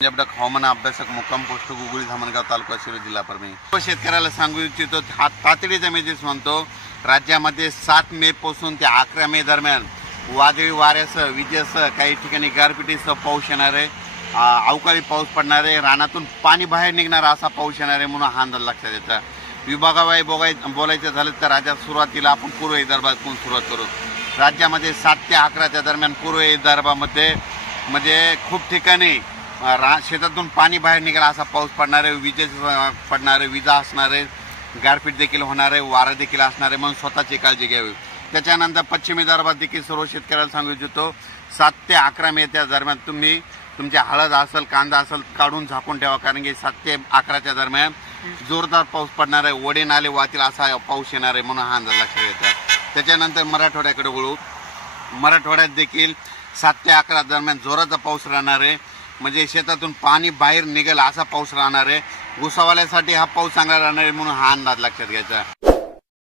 पंजाब हवामान अभ्यासक मुक्काम पोस्ट गुगळी धामणगाव तालुका शिरूर जिल्हा परभणी। शेतकऱ्याला सांगू इच्छितो तातडीचा मेसेज म्हणतो, राज्यामध्ये 7 मे पासून ते 11 मे दरम्यान वादळी वाऱ्यासह विजेसह काही ठिकाणी गारपिटीसह पाऊस येणार आहे, अवकाळी पाऊस पडणार आहे, रानातून पाणी बाहेर निघणार असा पाऊस येणार आहे म्हणून हा अंदाज लक्षात येतो। विभागावाई बोलायचं झालं तर राज्यात सुरुवातीला आपण पूर्व विदर्भातून सुरुवात करू। राज्यामध्ये 7 ते 11 दरम्यान पूर्व विदर्भामध्ये म्हणजे खूप ठिकाणी शेतातून पाणी बाहेर निघाला असा पाऊस पडणार आहे, विजेचा पडणार आहे, विजा असणार आहे, गारपीट देखील होणार आहे, वारा देखील असणार आहे म्हणून स्वतःची काळजी घ्यावी। त्याच्यानंतर पश्चिम विदर्भात देखील सर्व शेतकऱ्याला सांगू इच्छितो 7 ते 11 मे त्या दरम्यान तुम्ही तुमच्या हळद असेल, कांदा असेल काढून झाकून ठेवा, कारण की 7 ते 11 दरम्यान जोरदार पाऊस पडणार आहे, ओढे नाले वाहतील असा पाऊस येणार आहे म्हणून हा अंदाज लक्षात येतो। त्याच्यानंतर मराठवाड्याकडे वळू। मराठवाड्यात देखील 7 ते 11 दरम्यान जोराचा पाऊस राहणार आहे, म्हणजे शेतातून पाणी बाहेर निघेल असा पाऊस राहणार आहे। ऊसावाल्यासाठी हा पाऊस चांगला राहणार आहे म्हणून हा अंदाज लक्षात घ्यायचा।